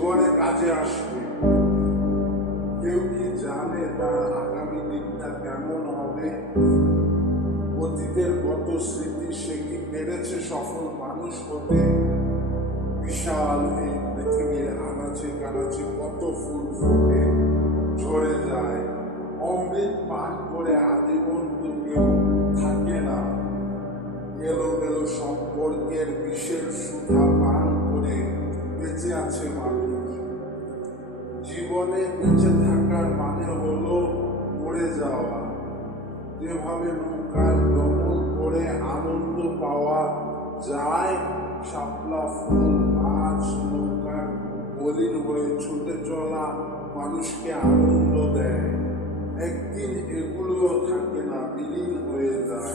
জীবনে কাজে আসবে। কেউ কি জানে তার আগামী দিনটা কেমন হবে? অতীতের কত স্মৃতি সে কি পেরেছে সফল মানুষ হতে? বিশাল এই পৃথিবীর আনাচে কানাচে কত ফুল ফুটে ঝরে যায়। অমৃত পান করে আজীবন তো কেউ থাকে না। এলোমেলো সম্পর্কের বিষের সুধা পান করে বেঁচে আছে মানুষ। জীবনে বেঁচে থাকার মানে হলো মরে যাওয়া। যেভাবে নৌকার ভ্রমণ করে আনন্দ পাওয়া যায়, শাপলা ফুল মাছ নৌকার মলিন হয়ে ছুটে চলা মানুষকে আনন্দ দেয়। একদিন এগুলো থাকে না, বিলীন হয়ে যায়,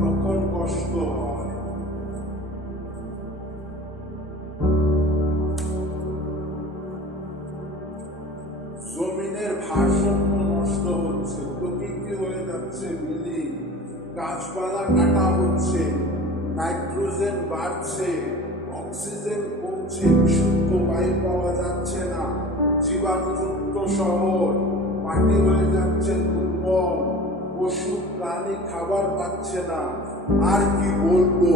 তখন কষ্ট হয়। জমিনের ভারসাম্য নষ্ট হচ্ছে, প্রকৃতি হয়ে যাচ্ছে বিলীন, গাছপালা কাটা হচ্ছে, নাইট্রোজেন বাড়ছে, অক্সিজেন কমছে, বিশুদ্ধ বায়ু পাওয়া যাচ্ছে না, জীবাণুযুক্ত শহর, মাটি হয়ে যাচ্ছে দুর্বল, পশু প্রাণী খাবার পাচ্ছে না। আর কি বলবো?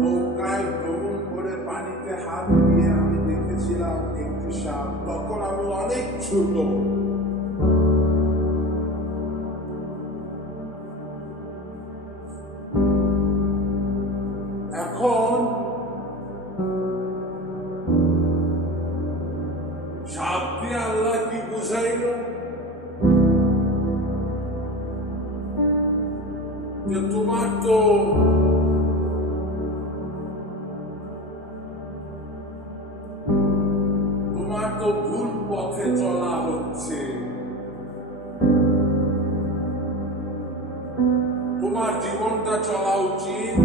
নৌকায় ভ্রমণ করে পানিতে হাত দিয়ে আমি দেখেছিলাম একটি সাপ। তখন আমি অনেক ছোট। এখন সাপ দিয়ে আল্লাহ কি বুঝাইল? যে তোমার তো ভুল পথে চলা হচ্ছে। তোমার জীবনটা চলা উচিত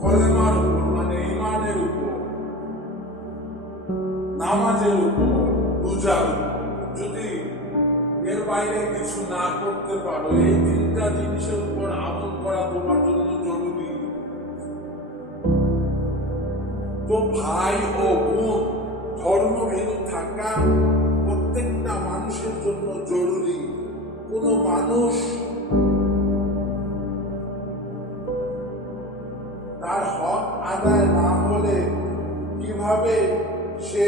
কলেমার উপর, মানে ঈমানের উপর, নামাজের উপর, রোজার উপর। যদি এর বাইরে কিছু না করতে পারো, এই তিনটা জিনিসের উপর আমল করা তোমার জন্য জরুরি। তো ভাই ও বোন, ধর্মভেদে থাকা প্রত্যেকটা মানুষের জন্য জরুরি। কোন মানুষ তার হক আদায় না হলে কিভাবে সে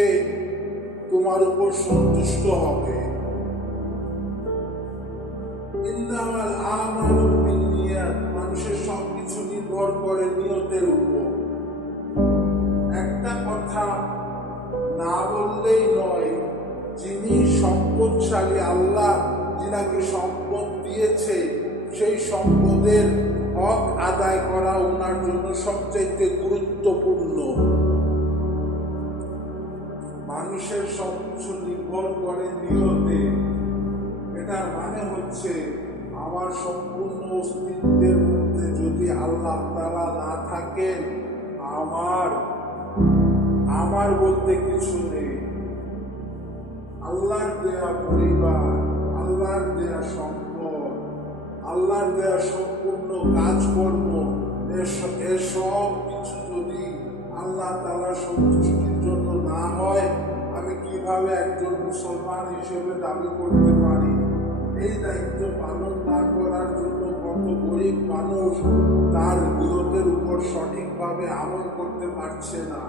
তোমার উপর সন্তুষ্ট হবে? ইন্নামাল আমালু বিন্নিয়াত, মানুষের সবকিছু নির্ভর করে নিয়তের উপর। একটা কথা না বললেই নয়, যিনি সম্পদশালী, আল্লাহ যিনাকে সম্পদ দিয়েছে, সেই সম্পদের হক আদায় করা ওনার জন্য সবচেয়ে গুরুত্বপূর্ণ। মানুষের সবকিছু নির্ভর করে নিয়তে। এটার মানে হচ্ছে আমার সম্পূর্ণ অস্তিত্বের মধ্যে যদি আল্লাহ তাআলা না থাকেন, আমার বলতে কিছু নেই। আল্লাহর দেয়া পরিবার, আল্লাহর দেয়া সম্পদ, আল্লাহর দেয়া সম্পূর্ণ কাজকর্ম, এসব কিছু যদি আল্লাহ তাআলার সন্তুষ্টির জন্য না হয়, আমি কিভাবে একজন মুসলমান হিসেবে দাবি করতে পারি? এই দায়িত্ব পালন না করার জন্য কত গরিব মানুষ তার নিয়তের উপর সঠিকভাবে আমল করতে পারছে না।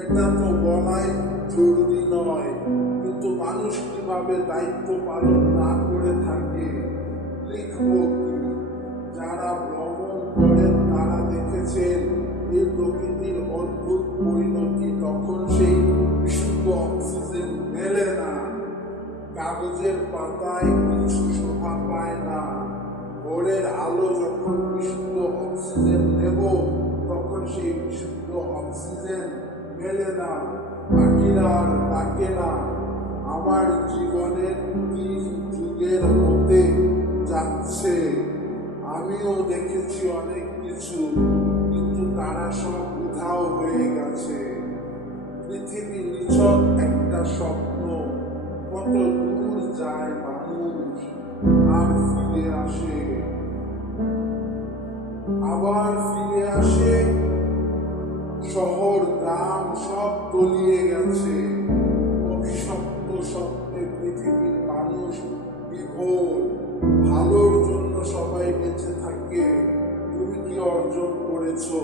এটা তো বলাই জরুরি নয়, কিন্তু মানুষ কিভাবে দায়িত্ব পালন না করে থাকে? লিখবো কি? যারা ভ্রমণ করেন তারা দেখেছেন এই প্রকৃতির অদ্ভুত পরিণতি। তখন সেই বিশুদ্ধ অক্সিজেন মেলে না, কাগজের পাতায় কিছু শোভা পায় না। ভোরের আলো যখন বিশুদ্ধ অক্সিজেন নেব, তখন সেই বিশুদ্ধ অক্সিজেন মেলে না, পাখিরা আর ডাকে না। আমার জীবনের কি যুগের মধ্যে যাচ্ছে, আমিও দেখেছি অনেক কিছু, কিন্তু তারা সব উধাও হয়ে গেছে। পৃথিবী নিছক একটা স্বপ্ন, কত দূর যায় মানুষ। আর ফিরে আসে, আবার ফিরে আসে। শহর গ্রাম সব তলিয়ে গেছে, অভিশপ্ত স্বপ্নে পৃথিবীর মানুষ বিভোর। ভালোর জন্য সবাই বেঁচে থাকে, তুমি কি অর্জন করেছো?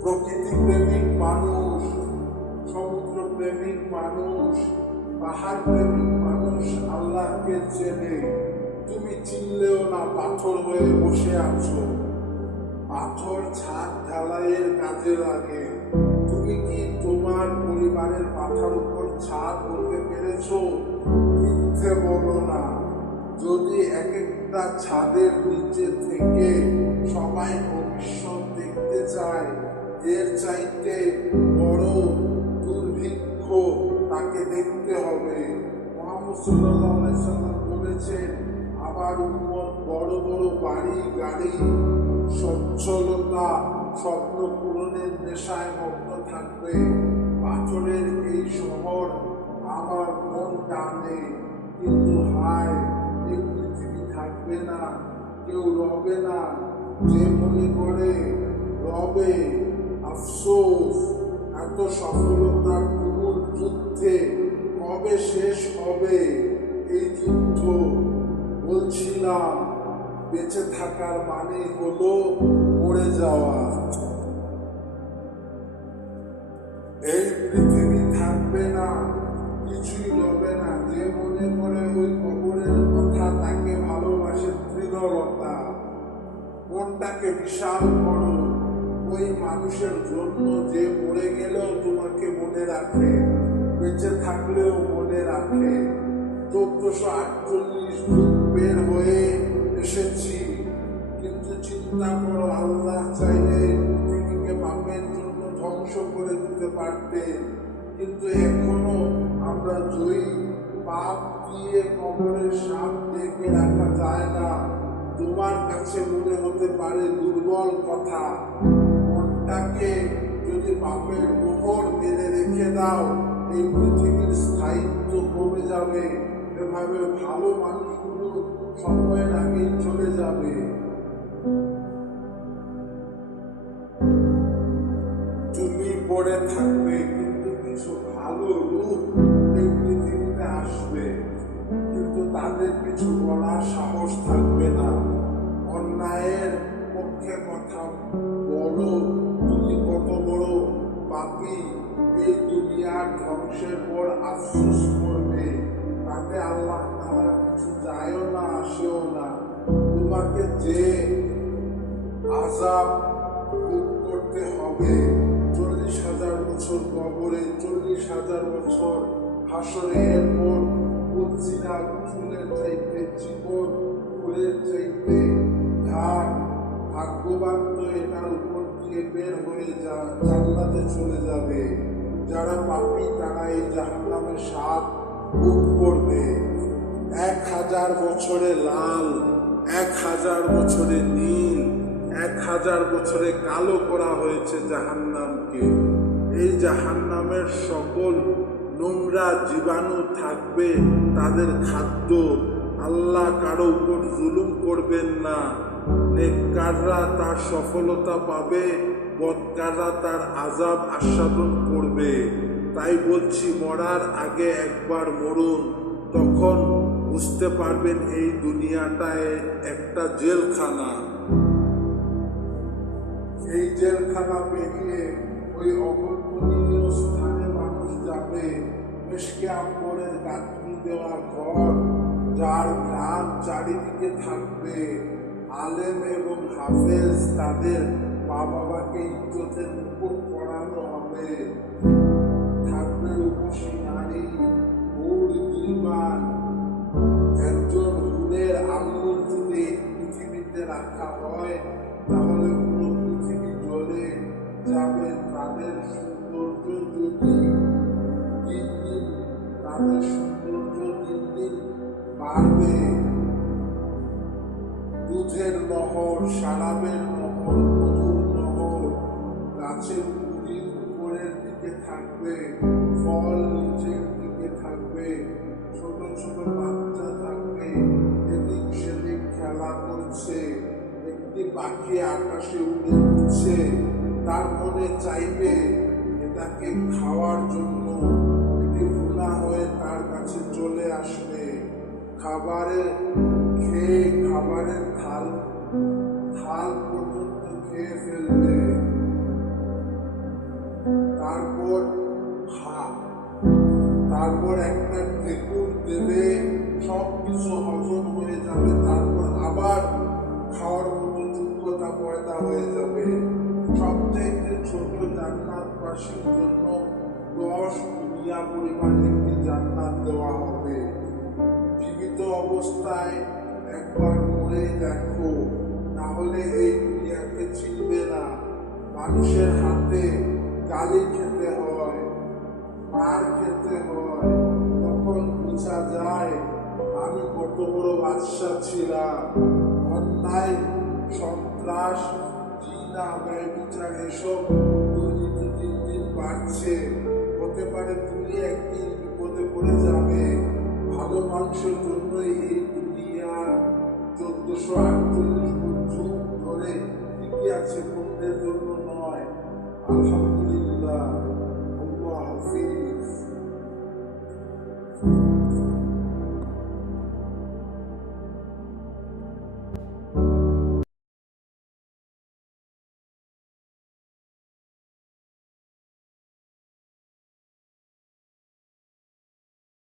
প্রকৃতি প্রেমিক মানুষ, সমুদ্র প্রেমিক মানুষ, পাহাড় প্রেমিক মানুষ আল্লাহকে চেনে। তুমি চিনলেও না, পাথর হয়ে বসে আছো। পাথর ছাদ ঢালাইয়ের কাজে লাগে। তুমি কি তোমার পরিবারের মাথার উপর ছাদ করতে পেরেছো? মিথ্যে বলো না। যদি এক একটা ছাদের নিচে থেকে সবাই ভবিষ্যৎ দেখতে চায়, এর চাইতে বড় দুর্ভিক্ষ তাকে দেখতে হবে। মুহাম্মদ সাল্লাল্লাহু আলাইহি সাল্লাম বলেছেন, আবার উম্মত বড় বড় বাড়ি গাড়ি সচ্ছলতা স্বপ্ন পূরণের নেশায় মগ্ন থাকবে। পাথরের এই শহর আমার মন টানে, কিন্তু হায়, এই পৃথিবী থাকবে না, কেউ রবে না। যে মনে করে রবে, আফসোস। এত সফলতার তুমুল যুদ্ধে কবে শেষ হবে এই যুদ্ধ? বলছিলাম, বেঁচে থাকার মানে হলো মরে যাওয়া। এই পৃথিবী থাকবে না, কিছুই রবে না। যে মনে করে ওই কবরের কথা, তাকে ভালোবাসে তৃণলতা। মনটাকে বিশাল করো ওই মানুষের জন্য যে মরে গেলেও তোমাকে মনে রাখে, বেঁচে থাকলেও মনে রাখে। 1448 যুগ বের হয়ে এসেছি, কিন্তু চিন্তা করো, আল্লাহ চাইলে পৃথিবীকে পাপের জন্য ধ্বংস করে দিতে পারতেন, কিন্তু এখনো আমরা জয়ী। পাপ দিয়ে কবরের সাপ ডেকে রাখা যায় না। তোমার কাছে মনে হতে পারে দুর্বল কথা, মনটাকে যদি পাপের মোহর মেরে রেখে দাও, এই পৃথিবীর স্থায়িত্ব কমে যাবে। এভাবে ভালো মানুষগুলো সময়ের আগেই চলে যাবে। তুমি পড়ে থাকবে, কিন্তু কিছু ভালো লোক এই পৃথিবীতে আসবে, কিন্তু তাদের কিছু বলার সাহস থাকবে না। অন্যায়ের পক্ষে কথা বলো, তুমি কত বড় পাপী। এই দুনিয়ার ধ্বংসের পর আফসোস করবে, তাতে আল্লাহ তাআলার কিছু যায়ও না, আসেও না। তোমাকে যে আযাব ভোগ করতে হবে, 40,000 বছর কবরে, 40,000 বছর হাসরে, এরপর বলছিনা চুলের চাইতে চিকন, ফুলের চাইতে ঝাড়। ভাগ্যবান তো এটার উপর দিয়ে বের হয়ে জান্নাতে চলে যাবে। যারা পাপী তারা এই জাহান্নামের স্বাদ ভোগ করবে। 1000 বছরে লাল, 1000 বছরে নীল, 1000 বছরে কালো করা হয়েছে জাহান্নামকে। এই জাহান্নামের সকল নোংরা জীবাণু থাকবে তাদের খাদ্য। আল্লাহ কারো উপর জুলুম করবেন না। নেককাররা তার সফলতা পাবে, বদকাররা তার আযাব আস্বাদন করবে। তাই বলছি, মরার আগে একবার মরুন, তখন বুঝতে পারবেন এই দুনিয়াটায় একটা জেলখানা। এই জেলখানা পেরিয়ে ওই অকল্পনীয় স্থানে মানুষ যাবে। মেশকে আম্বরের গাঁথনি দেওয়া ঘর, যার গ্রাম চারিদিকে থাকবে। আলেম এবং হাফেজ, তাদের মা বাবাকে ইজ্জতের মুকুট পরানো হবে। থাকবে রূপসী নারী, হুর দিলবান। একজন হুরের আঙুল যদি পৃথিবীতে রাখা হয়, তাহলে পুরো পৃথিবী জ্বলে যাবে। তাদের সৌন্দর্য দিন দিন বাড়বে। দুধের নহর, শারাবের নহর, মধুর নহর। গাছের গুড়ি উপরের দিকে থাকবে, ফল নিচের দিকে থাকবে। ছোট ছোট বাচ্চা থাকবে, এদিক সেদিক খেলা করছে, একটি পাখি আকাশে উড়ে উঠছে, তার মনে চাইবে এটাকে খাওয়ার জন্য, এটি ভুনা হয়ে তার কাছে চলে আসবে, খাবারের থাল থাল পর্যন্ত খেয়ে ফেলবে। তারপর একটা ঢেকুর দেবে, সবকিছু হজম হয়ে যাবে, তারপর আবার খাওয়ার মতো যোগ্যতা পয়দা হয়ে যাবে। সবচাইতে ছোট জান্নাতবাসীর জন্য 10 দুনিয়া পরিমাণ একটি জান্নাত দেওয়া হবে। জীবিত অবস্থায় একবার মরে দেখো, না হলে এই দুনিয়াকে চিনবে না। মানুষের হাতে গালি খেতে হয়, মার খেতে হয়, তখন বোঝা যায় আমি কত বড় বাদশা ছিলাম। অন্যায়, সন্ত্রাস, জিনা, ব্যভিচার এসব দুর্নীতি দিন দিন বাড়ছে। হতে পারে তুমি একদিন বিপদে পড়ে যাবে। ভালো মানুষের জন্য এই দুনিয়ার 1448 যুগ ধরে টিকে আছে।